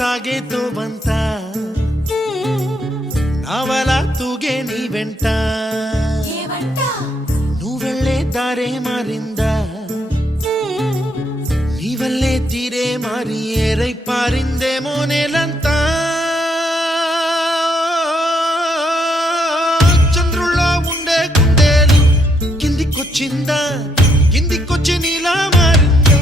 ಸಾಗೆ ತೋವಂತ ನಾವಲ ತೂಗೆ ನೀ వెంట నువ్వెళ్ళే దారే మారింద నీ వల్లే తీరే మారి ఏరై పారిందేమో నేలంతా చంద్రుల్లో ఉండే గుండెలు కిందికొచ్చిందా కిందికొచ్చి నీలా మారిందా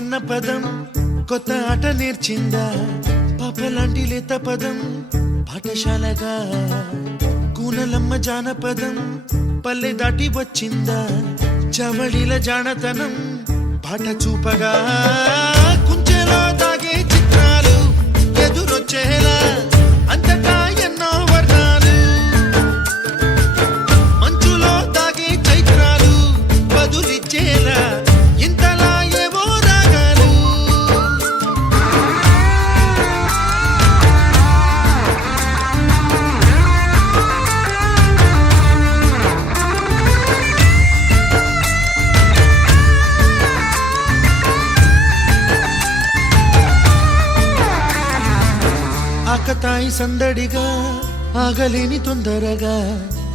అన్న పదం కొత్త ఆట నేర్చిందా పాపలాంటి లేత పదం పాఠశాలగా కూనలమ్మ జానపదం పల్లె దాటి వచ్చిందా చవళిల జానతనం పాట చూపగా కుంచెలో దాగే చిత్రాలు ఎదురొచ్చేలా అంతటా ఎన్నో వర్ణాలు మంచులో దాగే చైత్రాలు బదులిచ్చేలా ఇంతలా ఆకతాయి సందడిగా ఆగలేని తొందరగా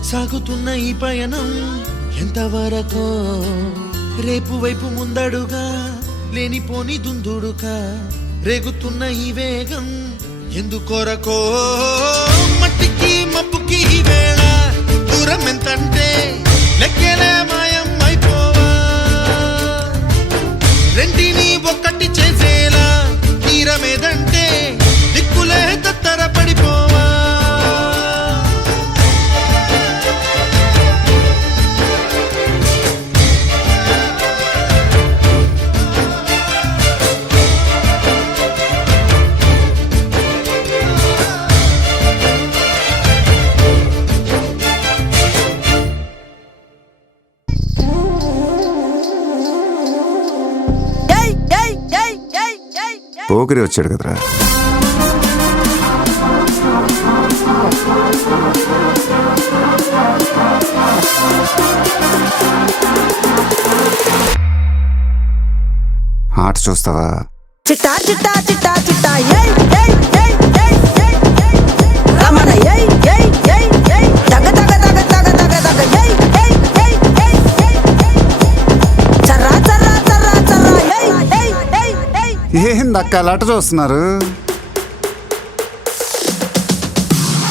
సాగుతున్న ఈ పయనం ఎంతవరకో రేపు వైపు ముందడుగా లేనిపోని దుందుడుగా రేగుతున్న ఈ వేగం ఎందుకొరకో మట్టికి మబ్బుకి ఈ వేళ దూరం ఎంతంటే లెక్కలే మాయం అయిపోవా రెంటిని ఒక్కటి చేసేలా తీరమేదంటే దిక్కులే తత్తర పడిపోవా పోకిరి వచ్చాడు కదరా. ఆట చూస్తావా? చిట్టా చిట్టా చిట్టా చిట్టా ఏయ్ ఏయ్ ఏయ్ ఏయ్ ఏయ్ రమణ ఏయ్ ఏయ్ ఏయ్ ఏయ్ దగ దగ దగ దగ దగ దగ ఏయ్ ఏయ్ ఏయ్ ఏయ్ ఏయ్ చర్రా చర్రా చర్రా చర్రా ఏయ్ ఏయ్ ఏయ్ ఏయ్ ఏందక్క అలా ఆట చూస్తున్నారు?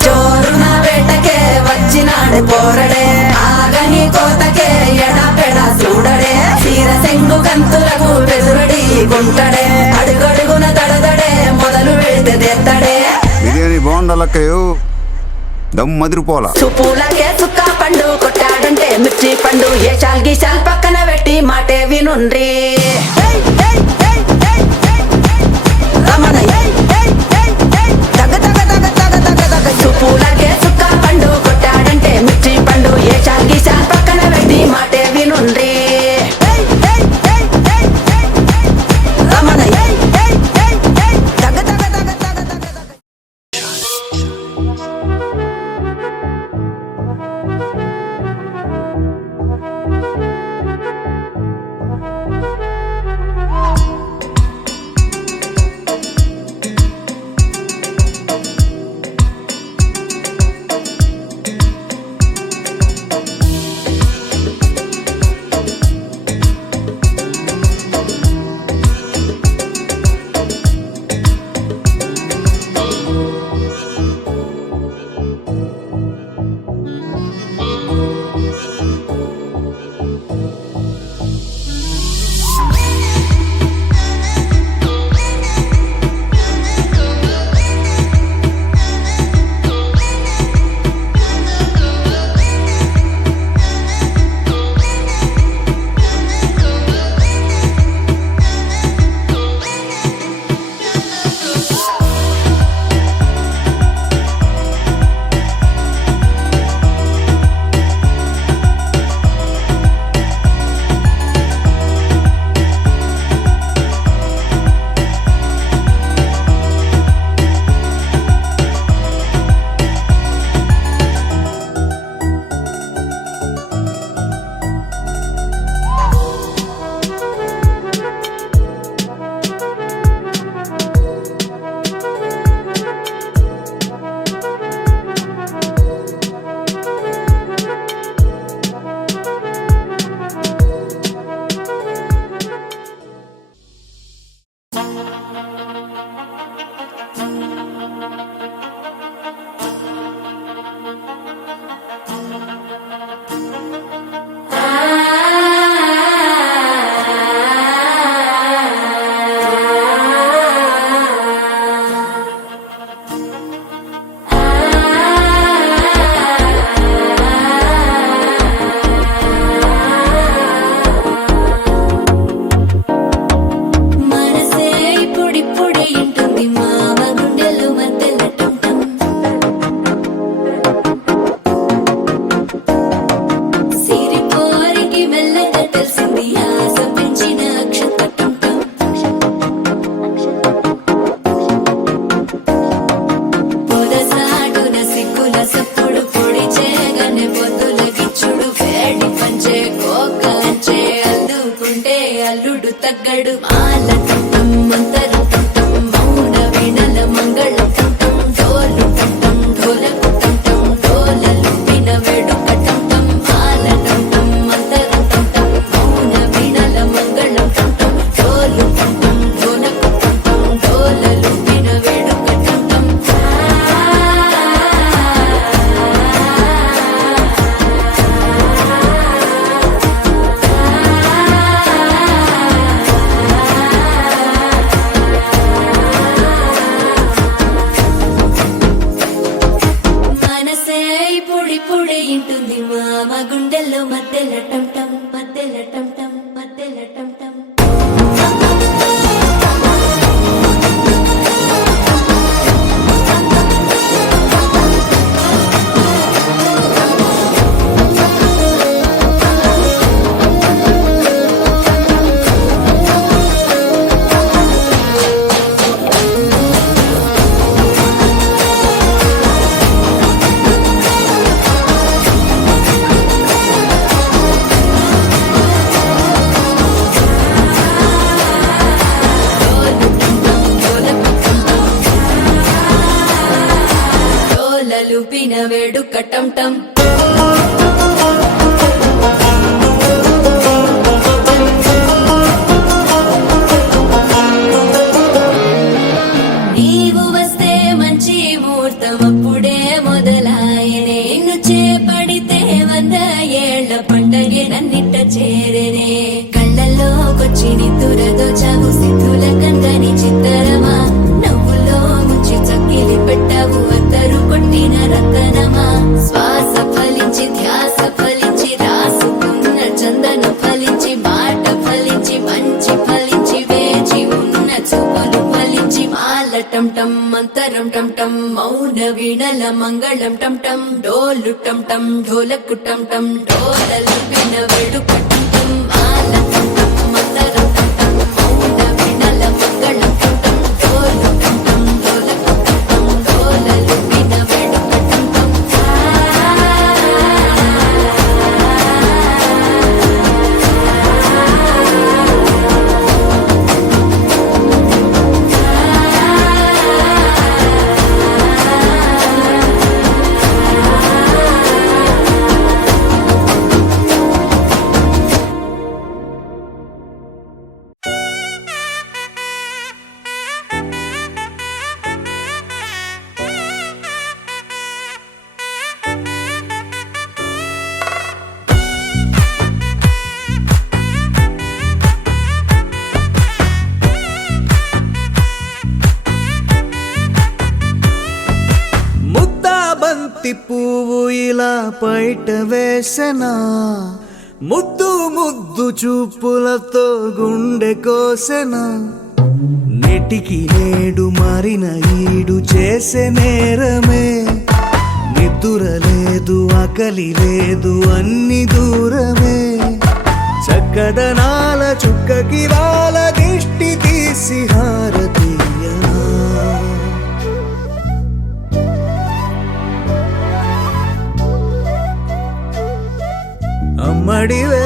చోరున వేటకే వచ్చినాడు పోరడే ఆగని కోతకే ఎడపెడ చూడడే తీర సెంగు కంతులకు బెదురడి గుంటడే అడుగడుగున తడదడే మొదలు వెళితే తెత్తడే బిర్యానీ బాగుండాలక్కయ్యో దమ్ మదిరిపోలా చూపులకే చుక్క పండు కొట్టాడంటే మిర్చి పండు ఏ చాల్గి చాల్ పక్కన పెట్టి మాటే వినుండ్రి రమణ దగ దగ దగ దగ దగ దగ చూపులకే చుక్క పండు కొట్టాడంటే మిర్చి పండు ఏ చాల్గి చాల్ పక్కన పెట్టి మాటే వినుండ్రి రమణ దగ దగ దగ దగ దగ దగ తగ్గడు మాల టం మంతరం టం మౌన వీణల మంగళం టం డోలు టం ఢోలకు టం డోలలు విన వేడుక టం మాల టం మంతరం టం మౌన వీణల మంగళం టం డోలు టం ఢోలకు టం డోలలు విన వేడుక టం మనసే పొడి పొడి ఇంటుంది మామ గుండెల్లో మధ్యల టం టం మధ్యల టం టం మధ్యల టం టం డోలలు విన వేడుక టం టం నీవు వస్తే మంచి ముహూర్తం అప్పుడే మొదలాయనే నిన్ను చేపడితే 100 ఏళ్ల పండగే నన్నిట్ట చేరనే కళ్ళల్లోకొచ్చి నిద్దురదో చావు సిద్ధుల కందని చిత్తరమా నవ్వులో ముంచి చక్కిలి పెట్టావు అద్దరు కొట్టిన రతనమా శ్వాస ఫలించి ధ్యాస ఫలించి రాసుకున్న చందన ఫలించి మాట ఫలించి మంచి ఫలించి వేచి ఉన్న చూపులు ఫలించి మాల టం టం మంతరం టం టం మౌన వీణల మంగళం టం టం డోలు టం టం ఢోలకు టం టం డోలలు విన వేడుక టం టం మాల టం టం మంతరం టం టం మౌన వీణల మంగళం టం టం డోలు టం టం ఢోలకు టం టం డోలలు విన వేడుక టం టం ముద్దా బంతి పువ్వు ఇలా బయట వేసెనా ముద్దు ముద్దు చూపులతో గుండె కోసెనా నెటికి నేడు మారిన ఈడు చేసే నేరమే నిద్దుర లేదు ఆకలి లేదు అన్ని దూరమే చక్కదనాల చుక్కకి వాళ్ళ దిష్టి తీసి హారతీయనా అమ్మడివే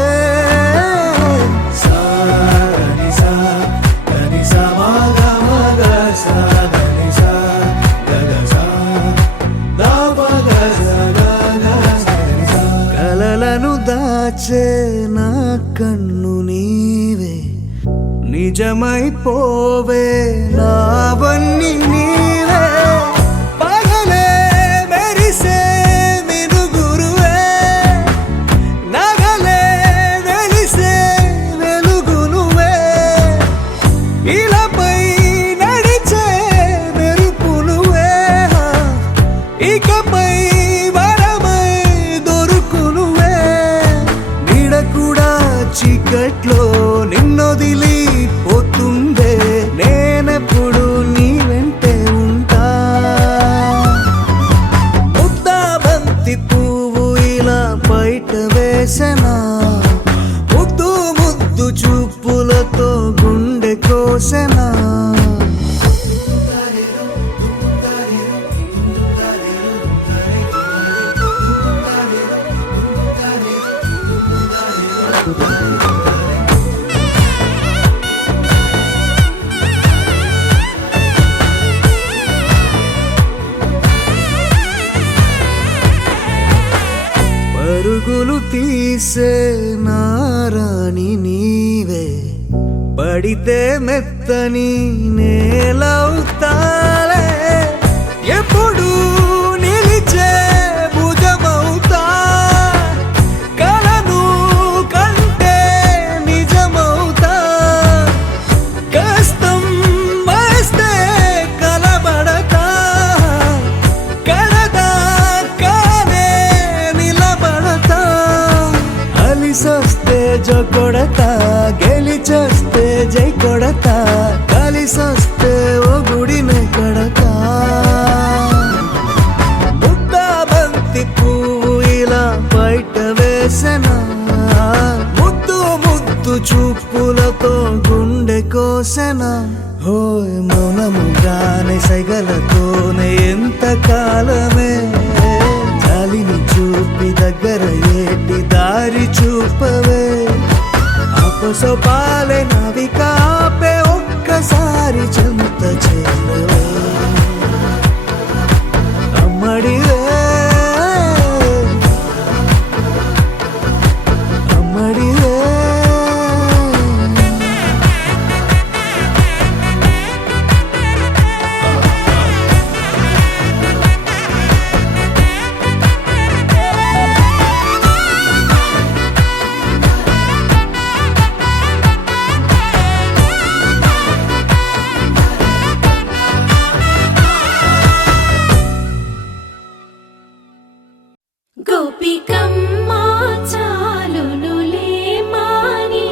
కలలను దాచే నా కన్ను నీవే నిజమైపోవే నావన్నీ నీవే పగలే మెరిసే మినుగురువే నగలే వెలిసే వెలుగు నువ్వే ఇలాపై నడిచే మెరుపు నువ్వే ఇకపై వరమై దొరుకు నువ్వే నీడ కూడా చీకట్లో నిన్నొదిలి పోతుందే నేనెప్పుడు నీ వెంటే ఉంటా ముద్దా బంతి పువ్వు ఇలా బయట వేసెనా ముద్దు ముద్దు చూపులతో గుండె కోసెనా పరుగులు తీసే నారాణి నీవే, పడితే మెత్తని నేలవుతాలే, ఎప్పుడు నిలిచే భుజమవుతా, కలను కంటే నిజమవుతా, కష్టం వస్తే కలబడతా, కడదాకానే నిలబడతా, అలిసొస్తే జో కొడతా, గెలిచొస్తే జై కొడతా, కలిసొస్తే ఓ గుడినే కడతా. ముద్దా బంతి పువ్వు ఇలా బయట వేసెనా, ముద్దు ముద్దు చూపులతో గుండె కోసెనా, హోయ్ మౌనముగానే సైగలతోనే ఎంత కాలమే, జాలిని చూపి దగ్గర ఏటి దారి చూపవే, అపసోపాలే నవికాపే ఒక్కసారి చెంత చేరవే, అమ్మడివే అమ్మడివే. గోపికమ్మ చాలునులే మాని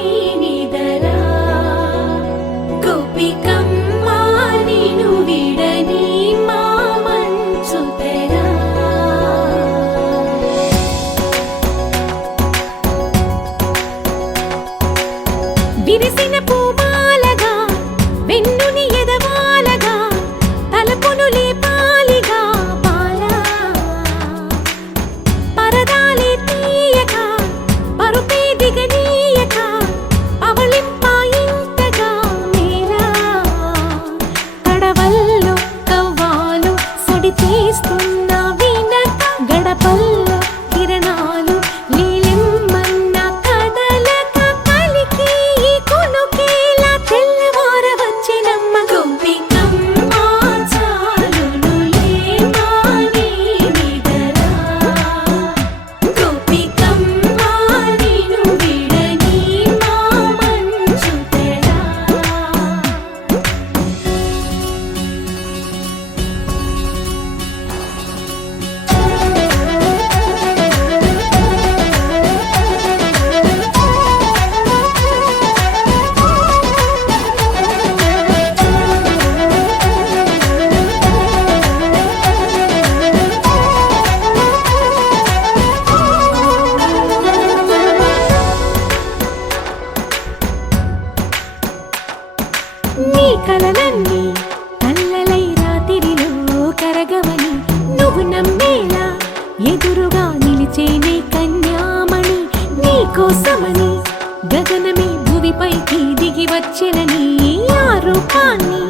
నిదరా, గోపికమ్మ నిను విడని మా మంచు తెరా. విరిసిన పూమాలగా వెన్నుని ఎదవాలగా, తలపును లేపాలిగా బాలా, పరదాలే తీయక పరుపే దిగనీయక, అవళింపాయింతగా మేలా, కడవల్లో కవ్వాలు సడి తీస్తున్న వీణత, గడపల్లో కిరణాలు లీలిమ్మన్న కదలక, కలికి ఈ కునుకేలా తెల్లవార వచ్చినమ్మ. గోపికమ్మ చాలునులే మాని నిదరా, గోపికమ్మ నిను విడని మా మంచు తెరా. నీ కలలన్నీ కల్లలై రాత్రిలో కరగవని, నువ్వు నమ్మేలా ఎదురుగా నిలిచేనే కన్యామణి, నీ కోసమని గగనమే భువిపైకి దిగి వచ్చెనని, ఆ రూపాన్ని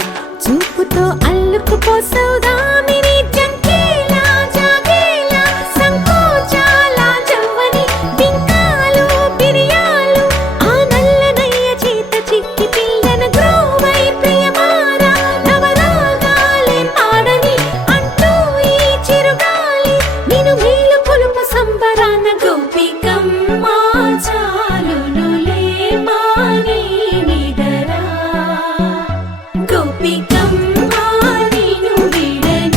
చూపుతో అల్లుకుపోసౌదామిని, జంకేలా జాగేలా సంకోచాల జవ్వని, బింకాలు బిరియాలు ఆ నల్లనయ్య చేత చిక్కి పిల్లన గ్రోవై ప్రియమారా, నవరాగాలే పాడని అంటూ ఈ చిరుగాలి నిను మేలు కొలుపు సంబరాన. గోపికమ్మ చాలునులే మాని నిదరా, గోపికమ్మ నిను విడని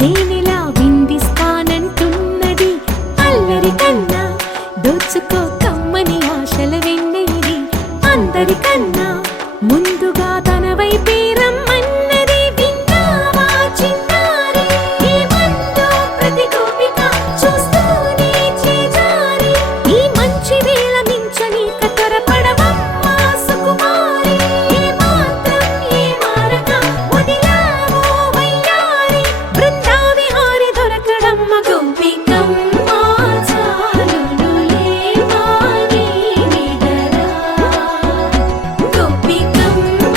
తేనెలా విందిస్తానంటున్నది అల్లరి కన్నా దోచుకో కమ్మని ఆశల వెన్నెయిది అందరికన్నా ముందుగా తన వైపే రమ్మన్నది విన్నావా చిన్నారి ఏమందో ప్రతి గోపిక చూస్తూనే చేజారి ఈ మంచి వేళ మించని కతరపడవమ్మా సుకుమారి ఏ మాత్రం ఏ మారక వదిలావో వయ్యారి బృందావిహారి దొరకడమ్మ గోపికమ్మ చాలునులే మాని నిదరా గోపికమ్మ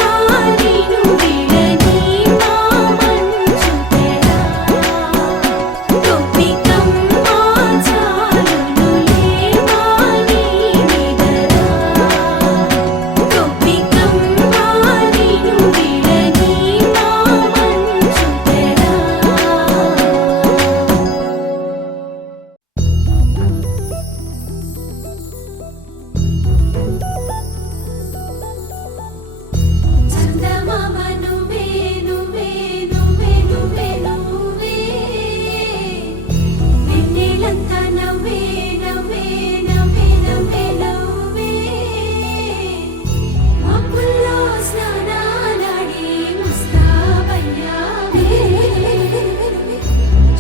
నిను విడని మా మంచు తెరా గోపికమ్మ చాలునులే మాని నిదరా గోపికమ్మ నిను విడని మా మంచు తెరా చందమామ నువ్వే నువ్వే నువ్వే నువ్వే నువ్వే వెన్నెలంతా నవ్వే నవ్వే నవ్వే నవ్వే నవ్వే మబ్బుల్లో స్నానాలాడి ముస్తాబయ్యావే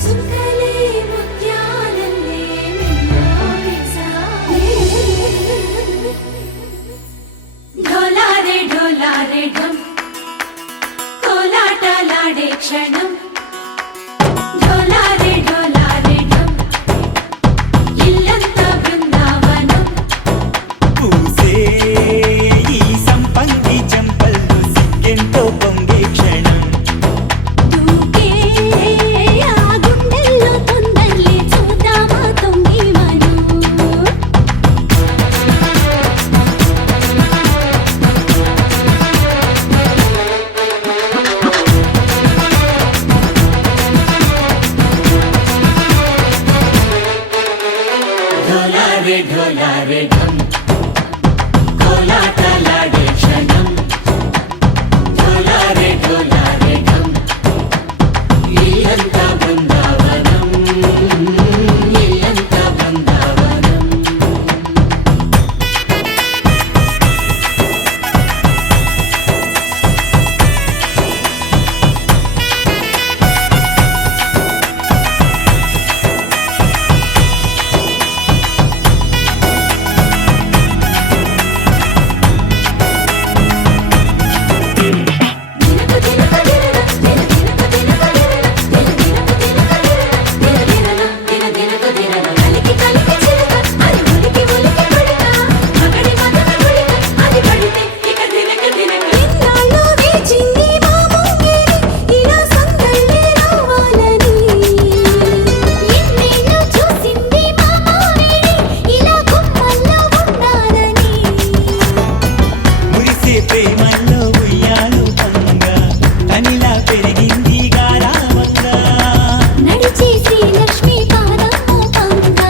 చుక్కలే ముత్యాలల్లే మెల్లావేశావే ఢోలారే ఢోలారే ఢం కోలాటలాడే క్షణం ఢోలారే ఢోలారే ఢం ఇల్లంతా బృందావనం పూసే ఈ సంపంగి చెంపల్లో సిగ్గెంతో పొంగే క్షణం దూకే ఆ గుండెల్లో తొందరలే చూద్దామా తొంగి మనం ఢోలారే ఢోలారే ఢం కోలాటలాడే క్షణం ఢోలారే ఢోలారే ఢం ఇల్లంతా బృందావనం ఇల్లంతా బృందావనం మురిసే ప్రేమల్లో ఉయ్యాలు పంగా కనిలా పెరిగింది గారావంగా నడిచే శ్రీలక్ష్మి పాదము పంగా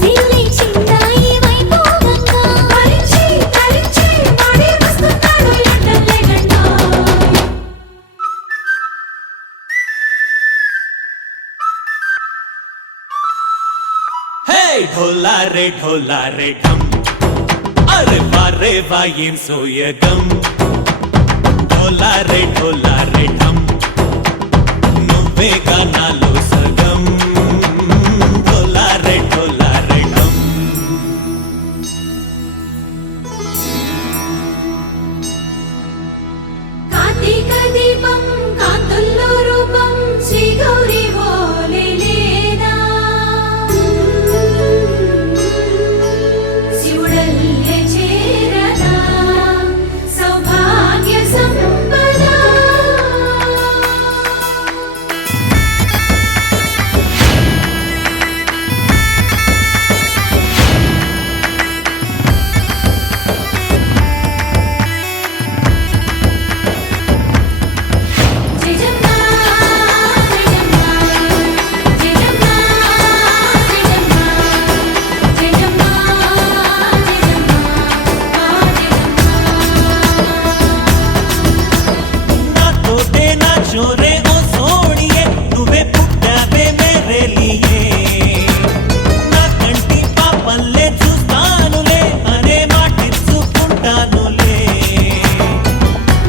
సిరులే చిందాయి వైభోగంగా పరిచి పరిచి వాడి వస్తున్నాడు ఎండలే గంట హే ఢోలారే ఢోలారే ఢం అరే వారే వాయేం సోయగం ఢోలారే ఢోలారే ఢం నువ్వే గానాలో సగం ఢోలారే ఢోలారే ఢం కార్తీక దీపం కాంతుల్లో రూపం శ్రీ గౌరీ ఓలే లేదా శివుడల్లే చేరదా సౌభాగ్య సంపద బరేలియే నా కంటి పాపల్లే చూస్తానులే అనే మాటిచ్చుకుంటానులే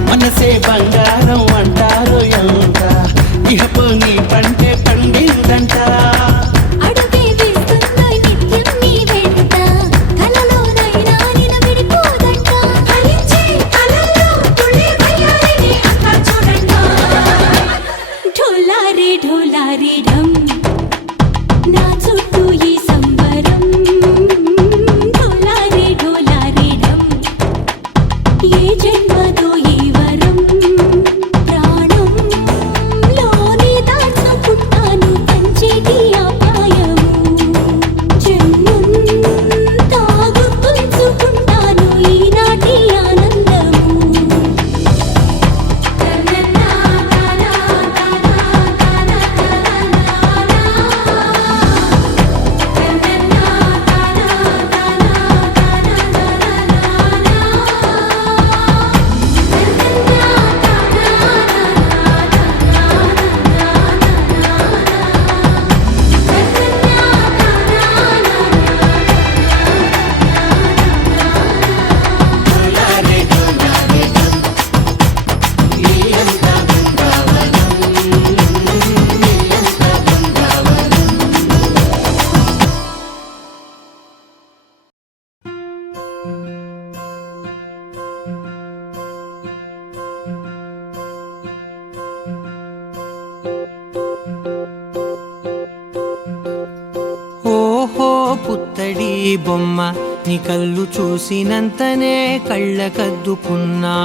మనసే బంగారం అంటారు ఎంత ఇహపు నీ పంటే పండిందంట అడుగే వేస్తుందోయ్ నిత్యం నీ వెంట కలలోనైనా నిన్ను విడిపోదంట ఫలించే కలల్లో తుళ్ళి వయ్యారిని అంతా చూడండి ఢోలారే ఢోలారే ఢమ్ నా చుట్టూ ఈ సంబరం ఢోలారే ఢోలారే ఢమ్ ఏ జన్మదో ఈ వరం ప్రాణంలోనే దాచుకుంటాను కంచేటి అపాయము జన్మంతా గుర్తుంచుకుంటాను ఈనాటి ఆనందము ఓహో పుత్తడి బొమ్మ నీ కళ్ళు చూసినంతనే కళ్ళకద్దుకున్నా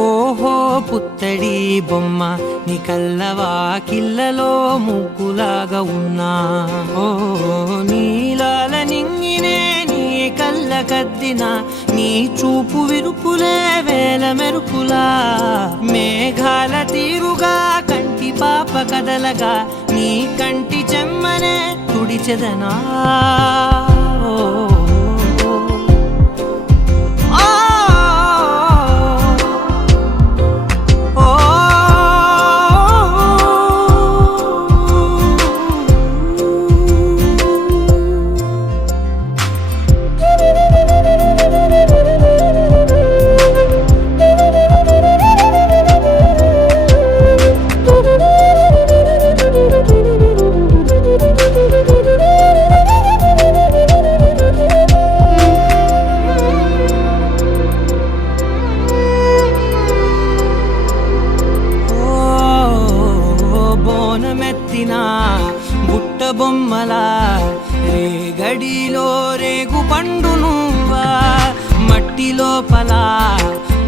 ఓహో పుత్తడి బొమ్మ నీ కళ్ళవాకిళ్ళలో ముగ్గులాగా ఉన్నా ఓ నీలాల నింగినే నీ కళ్ళకద్దిన నీ చూపు విరుపులే వేల మెరుపులా మేఘాల తీరుగా కంటి పాప కదలగా నీ కంటి చెమ్మనే తుడిచెదనా ఓ బుట్ట బొమ్మలా రేగడిలో రేగు పండు నువ్వా మట్టి లోపల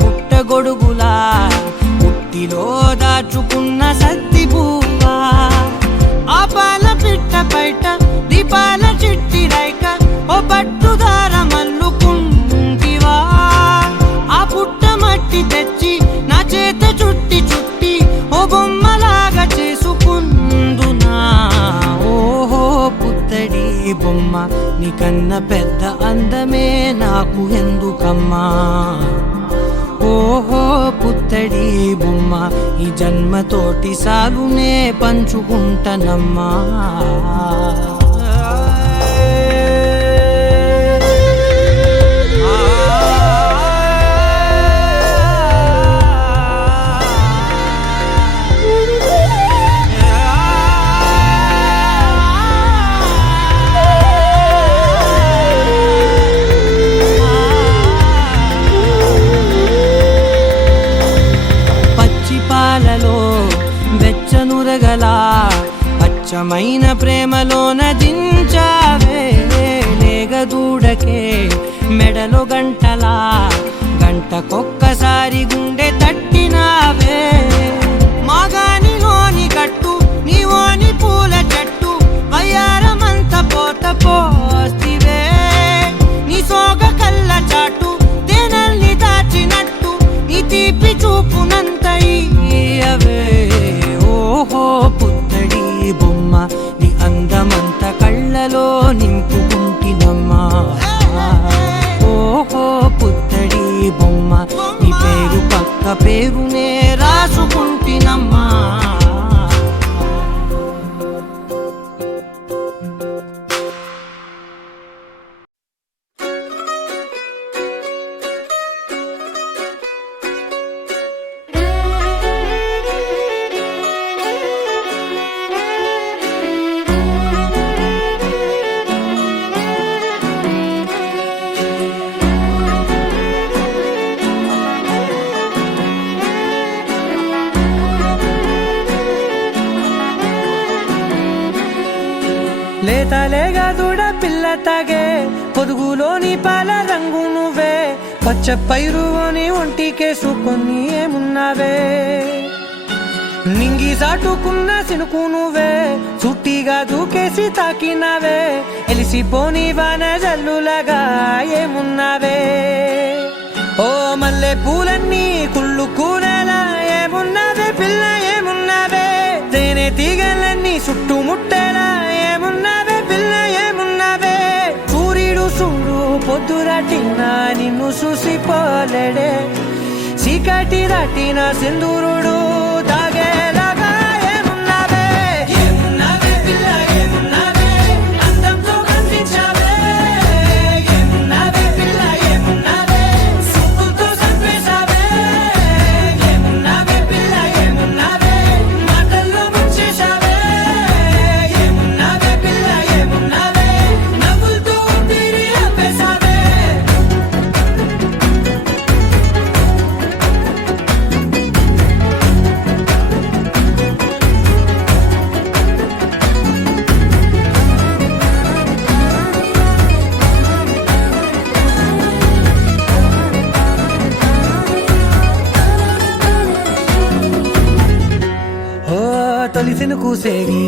పుట్టగొడుగులా పుట్టిలో దాచుకున్న సత్తి పువ్వా ఆపాల పిట్ట బయట దీపాల చిట్టి రైక ఓ పట్టుదార మల్లుకుంటివా ఆ పుట్ట మట్టి తెచ్చి నా చేత చుట్టి చుట్టి ఓ బొమ్మలాగా చేసుకుందునా ఓహో పుత్తడి బొమ్మ నీకన్నా పెద్ద అందమే నాకు ఎందుకమ్మా ఓహో పుత్తడి బొమ్మ ఈ జన్మతోటి సాలునే పంచుకుంటనమ్మా పాలలో వెచ్చనురగల పచ్చమైన ప్రేమలోన దించావే లేగదూడకే మెడలో గంటలా గంటకొక్కసారి గుండె తట్టినావే మాగానిలోని కట్టు నీవోని పూల చెట్టు వయ్యారమంత పోత పోస్తివే నీ సోగ కళ్ళ చాటు తేనల్ని దాచినట్టు నీ తీపి చూపునంత ఇయ్యవే ఓహో పుత్తడి బొమ్మ నీ అందమంత కళ్ళలో నింపుకుంటినమ్మా ఓహో పుత్తడి బొమ్మ నీ పేరు పక్క పేరునే రాసుకుంటినమ్మా లేతలేగా దూడ పిల్ల తాగే పొదుగులోని పాల రంగు నువ్వే పచ్చ పైరుని ఒంటికేసుకొని ఏమున్నావే నింగి సాటుకున్న సినుకు నువ్వే చుట్టిగా దూకేసి తాకినావే ఎలిసిపోని వాన జల్లులగా ఏమున్నావే ఓ మల్లె పూలన్నీ కుళ్ళు కూరలా ఏమున్నావే పిల్ల ఏమున్నావే తేనె తీగలన్నీ చుట్టుముట్టేలా ఏమున్నావే పిల్ల ఏమున్నావే సూర్యుడు చూడు పొద్దురాటినా నిన్ను చూసిపోలేడే చీకటి దాటిన సింధూరుడు తాగేలాగా ఏమున్నావే ఏమున్నావే పిల్ల ఏమున్నావే అందంతో కనిపించావే ఏమున్నావే పిల్ల ఏమున్నావే సుక్కుతో చంపేశావే ఏమున్నావే పిల్ల ఏమున్నావే మాటల్లో ముంచేశావే ఏమున్నావే పిల్ల ఏమున్నావే నవ్వులతో ఊపిరి ఆపేశావే తొలిసిన కూసేగి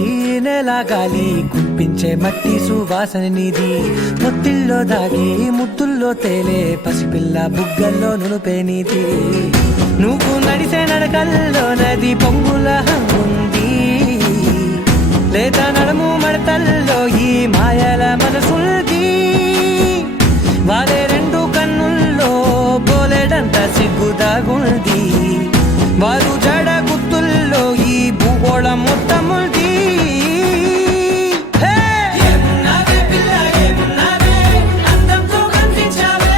నెల గాలి కుప్పించే మట్టి సువాసన నిధి ముత్తిల్లో దాగి ముత్తుల్లో తేలే పసిపిల్ల బుగ్గల్లో నునుపే నీతి నువ్వు నడిసే నడకల్లో నది పొంగుల హంగుంది లేదా నడుము మడతల్లో ఈ మాయల మనసుంది వారే రెండు కన్నుల్లో బోలెడంత సిగ్గుదాగుంది వారు జడ గుత్తుల్లో ఈ భూగోళం మొత్తముంది ఏమున్నావే పిల్ల ఏమున్నావే అందంతో కనిపించావే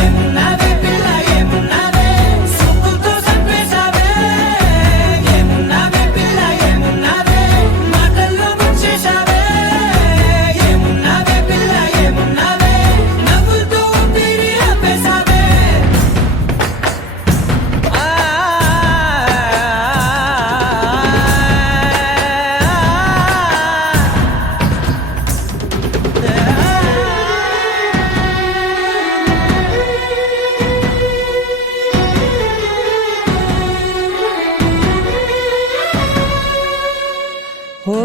ఏమున్నావే పిల్ల ఏమున్నావే సుక్కుతో చంపేశావే ఏమున్నావే పిల్ల ఏమున్నావే మాటల్లో ముంచేశావే ఏమున్నావే పిల్ల ఏమున్నావే నవ్వులతో ఊపిరి ఆపేశావే ఓ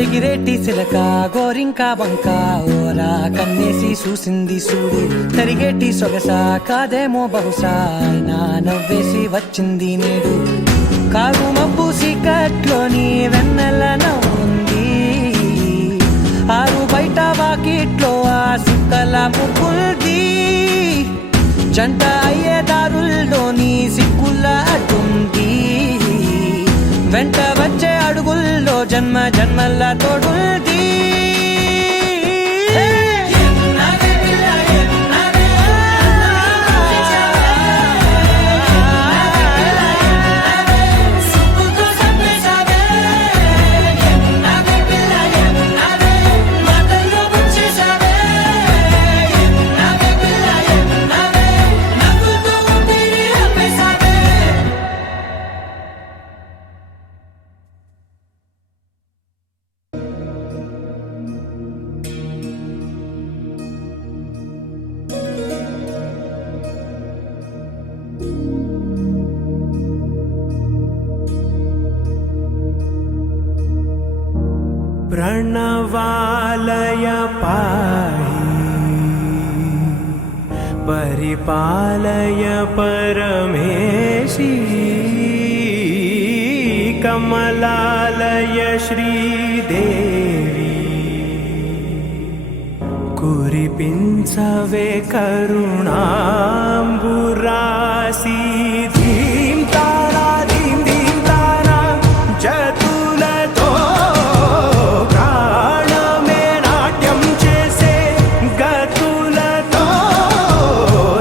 ఎగిరేటి సిలక గోరింక వంక ఓరా కన్నేసి చూసింది చూడు తరిగేటి సొగస కాదేమో బహుశా అయినా నవ్వేసి వచ్చింది నేడు కారు మబ్బు సీకట్లోని వెన్నెల నవ్వుంది ఆరు బయట వాకిట్లో ఆ సుక్కల ముగ్గుల్ది జంట అయ్యే దారుల్లోని సిగ్గుల అడ్డుంది వెంట వచ్చే అడుగుల్లో జన్మ జన్మల్ల తోడుంది ఏమున్నావే పిల్ల ఏమున్నావే సుక్కుతో చంపేశావే ఏమున్నావే పిల్ల ఏమున్నావే మాటల్లో ముంచేశావే ఏమున్నావే పిల్ల ఏమున్నావే నవ్వులతో ఊపిరి ఆపేశావే प्रणवालय पाहि परिपालय परमेशी कमलालय श्रीदेवी कुरिपिंचवे करुणांबुरासी धीम तारा धीम धीम तारा जतुलतो प्राणमे नाट्यं చేసే గతులతో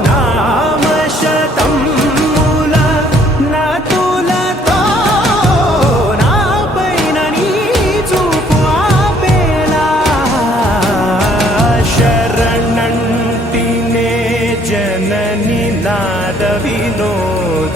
నామశతం మూల నతులతో నాపైన నీ చూపు ఆపేలా శరణంటినే జనని నాద వినోద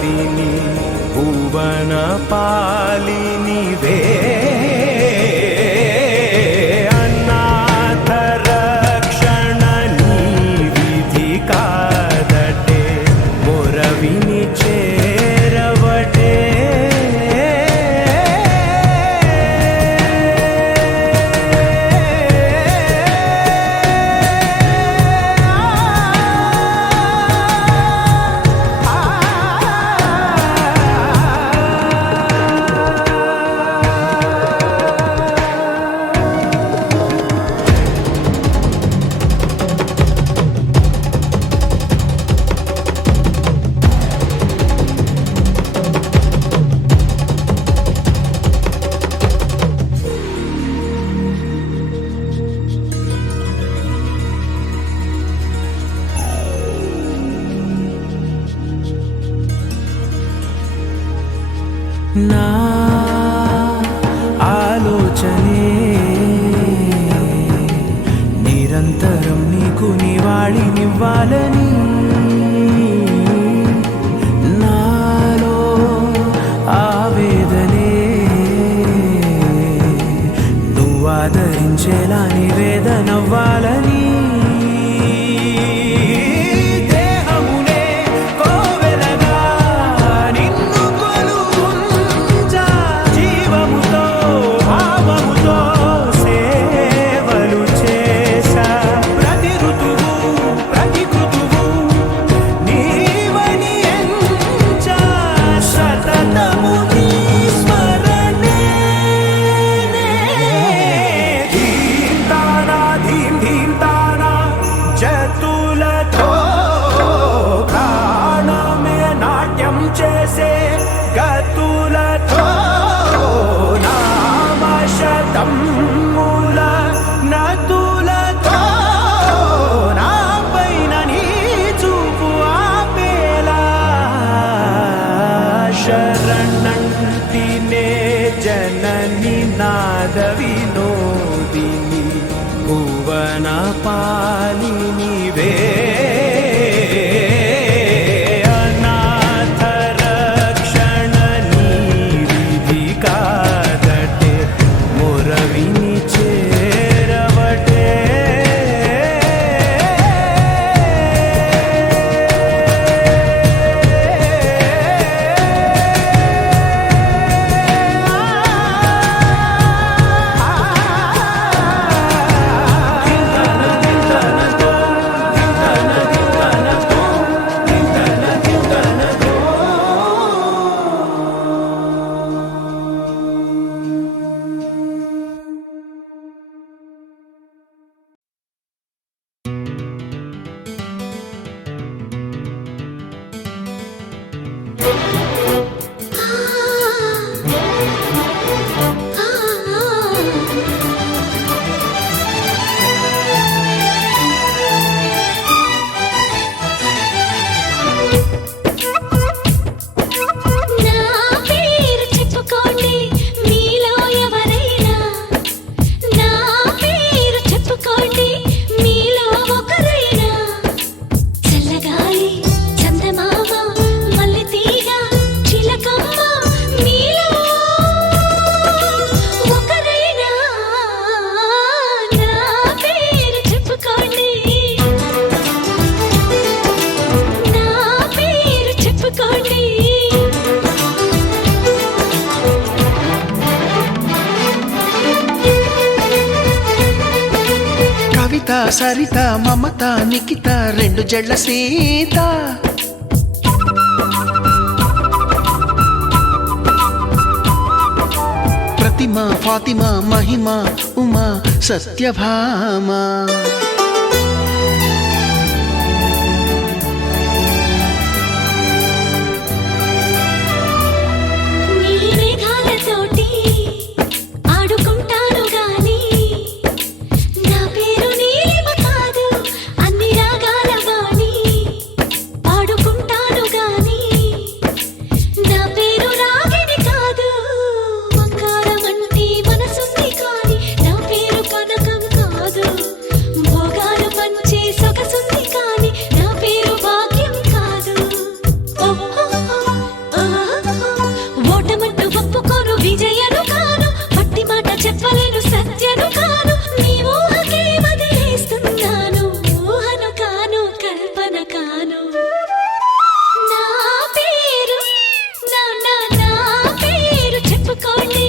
కళ్ళకు నివాళినివ్వాలని నాలో ఆవేదనే నువ్వు ఆదరించేలా నివేదనవ్వాలని దేహమునే కోవెలగా నిన్ను కొలువుంచా జీవముతో భావముతో సేవలు చేశా ప్రతి ఋతువు ప్రతి కృతువు నీవని ఎంచా సతతము నీ స్మరణే ధీం తానా ధీం ధీం తానా జతులతో ప్రాణమే నాట్యం చేసే గతులతో నామశతం మూల నతులతో నా పైన నీ చూపు ఆపేలా శరణంటినే జనని నాద వినోదిని భువన పాలినివే అనాథ రక్షణ నీ విధి కాదటే మురవిని చేరవటే నా పేరు చెప్పుకోండి మీలో ఎవరైనా నా పేరు చెప్పుకోండి మీలో ఒకరైనా చల్లగాలి చందమామ మల్లె తీగ చిలకమ్మ మీలో ఒకరైనా నా పేరు చెప్పుకోండి నా పేరు చెప్పుకోండి కవిత సరిత మమత నిఖిత రెండు జడ్ల సీత ప్రతిమ ఫాతిమ మహిమ ఉమా సత్యభామ నీలి మేఘాలతోటి ఆడుకుంటాను గాని నా పేరు నీలిమ కాదు అన్ని రాగాల వాణి పాడుకుంటాను గాని నా పేరు రాగిణి కాదు బంగారమంటి మనసుంది కాని నా పేరు కనకం కాదు భోగాలు పంచే సొగసుంది కాని నా పేరు భాగ్యం కాదు ఓటమంటూ ఒప్పుకోను విజయను కాను పట్టి మాట చెప్పలేను సత్యను కాను నీ ఊహకే వదిలేస్తున్నాను ఊహను కాను కల్పన కాను నా పేరు నా నా నా పేరు చెప్పుకోండి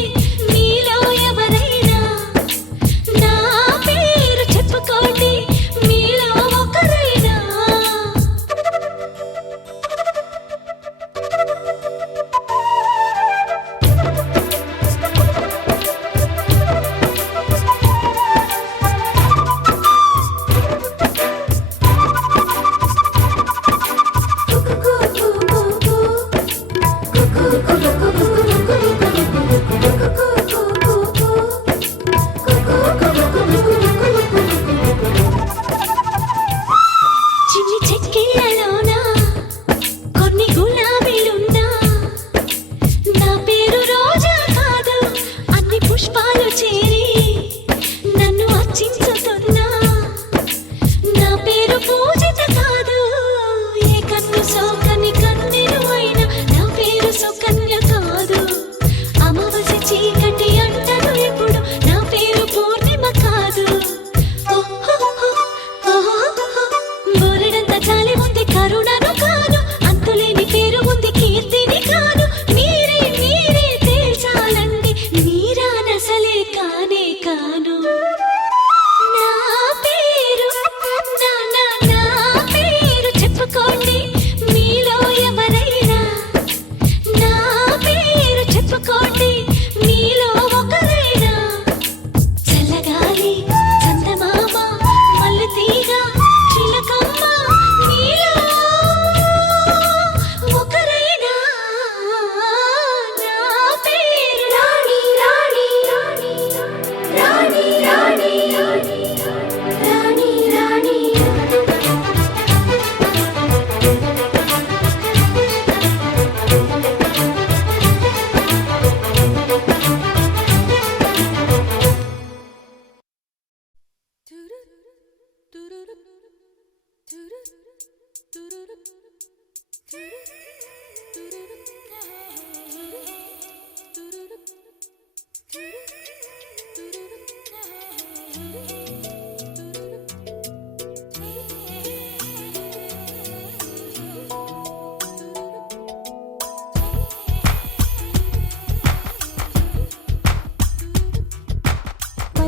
మీలో ఎవరైనా నా పేరు చెప్పుకోండి మీలో ఒకరైనా చిన్ని చెక్కిళ్ళలోన కొన్ని గులాబీలున్నా నా పేరు రోజా కాదు అన్ని పుష్పాలు చేరి నన్ను అర్చించుతున్నా నా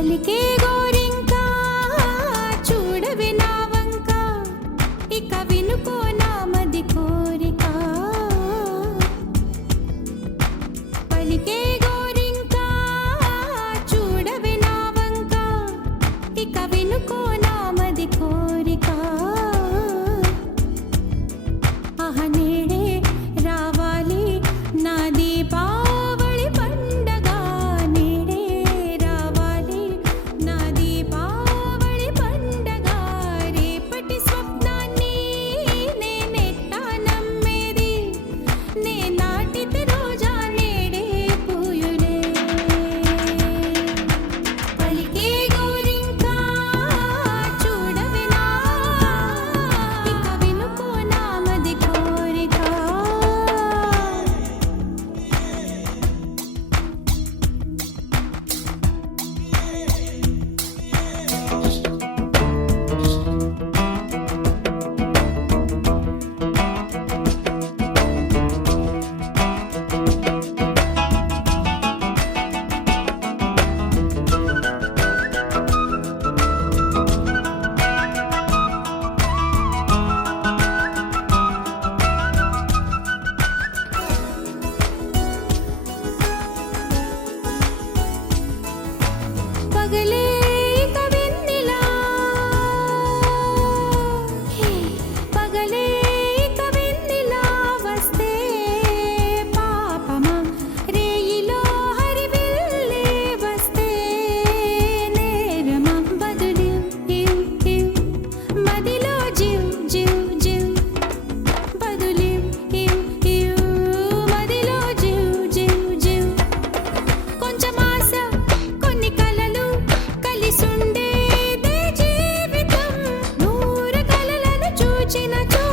పలికే గోరింకా చూడవి నా వంక ఇక వినుకో నా మది కోరిక పలికే గోరింకా చూడవి నా వంక ఇక వినుకో నా మది కోరిక ఆహ నేడే రావాలి నా దీపావళి పండగ నేడే రావాలి నా దీపావళి పండగ రేపటి స్వప్నాన్ని నేనెట్టా నమ్మేది నే నాటితే రోజా నేడే పూయులే పలికే గోరింకా చూడవి నా ఇక వినుకో నా మది కోరిక పగలే ఇక వెన్నెలా పగలే ఇక వెన్నెలా వస్తే పాపమా రేయిలో హరివిల్లే వస్తే నేరమా బదులు ఇవ్ ఇవ్ మదిలో జివ్ జివ్ జివ్ బదులు ఇవ్ ఇవ్ మదిలో జివ్ జివ్ జివ్ కొంచెం ఆశ కొన్ని కలలు కలిసుండేదే జీవితం నూరు కలలను చూచినచో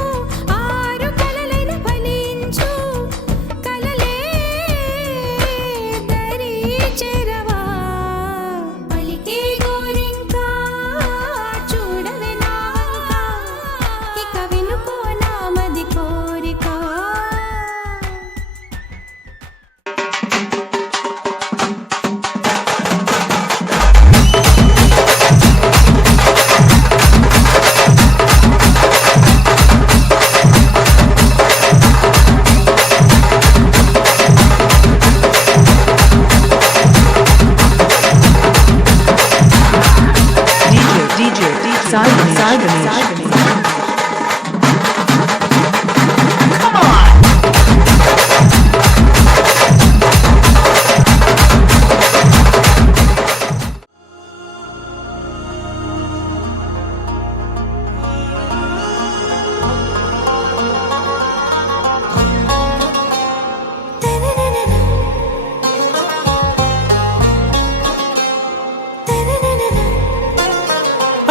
ఆరు కలలైన ఫలించు కలలే దరి చేరవా పలికే గోరింకా చూడవే నా ఇక వినుకో నా మది కోరిక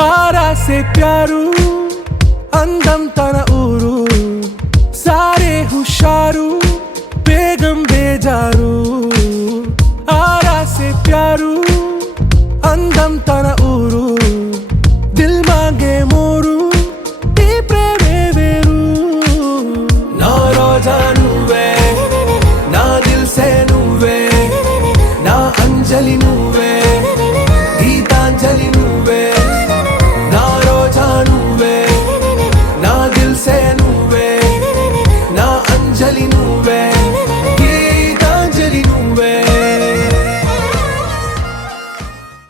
आरा से प्यारू అందం తన ఊరు సారే హుషారు బేగం బేజారు ఆరా से प्यारू అందం తన